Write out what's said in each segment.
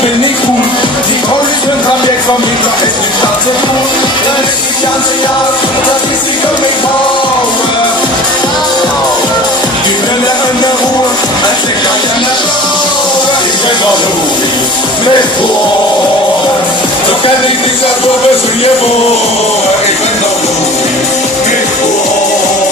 bin ich gut. Die Polizisten haben jetzt von mir noch echt nicht da zu tun. Denn ich ganze Jahr, dass ich sie für mich brauche. Die Wille in der Ruhe, als ich gleich an der Blaue. Ich bin doch Louis mit Ohren. So kenn ich dieser Kurve zu ihr wohl. Ich bin doch Louis mit Ohren.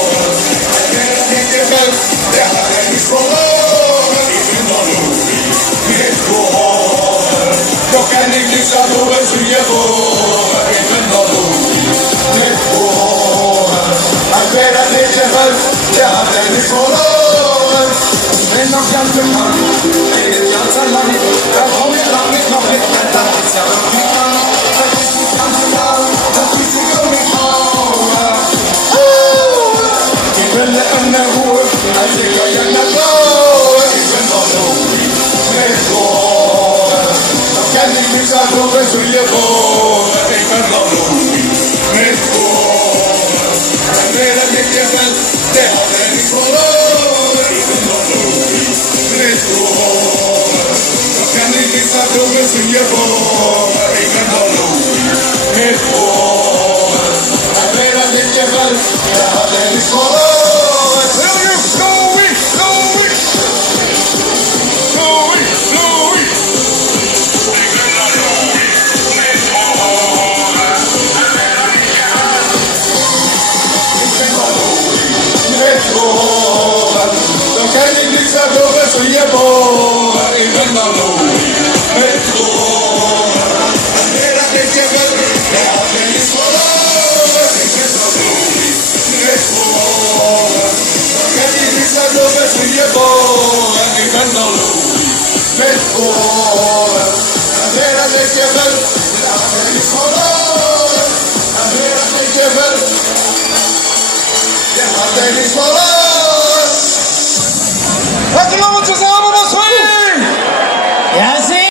Der nicht gefällt, der hat ja nichts verloren. Ich bin doch Louis mit Ohren. So kenn ich dieser Kurve zu ihr wohl. Ich bin doch Louis mit Ohren. Wer das nicht gefällt, der hat ja nichts verloren. Bin noch ganz bekannt, redet ganz allein. Da komm ich lang nicht noch mit, denn da geht's ja irgendwie an. Da ist die ganze Jahr, dass ich sie für mich haue. Die Wille in der Ruhe, als ich euch in der Blaue. Ich bin doch Louis mit Ohren. Doch kenn ich nicht so gut, wenn du hier wohnst. Ich bin doch Louis mit Ohren. Wer das nicht gefällt, der hat ja nichts verloren. Ich bin doch Louis mit Ohren. Doch kann ich nicht sagen, du bist hier wohnen. Ich bin doch Louis mit Ohren. Wer das nicht gefällt, der hat ja nichts verloren. Louis, Louis, Louis, Louis. Ich bin doch Louis mit Ohren. Ich bin doch Louis mit Ohren. Doch kenn ich nicht sagen, du bist hier wohnen. Ich bin doch Louis mit Ohren. Wer das nicht gefällt, der hat ja nichts verloren. Ich bin doch Louis mit Ohren. Doch kenn ich nicht sagen, du bist hier wohnen. Ich bin doch Louis mit Ohren. Wer das nicht gefällt, der hat ja nichts verloren. Wer das nicht gefällt, der hat ja nichts verloren.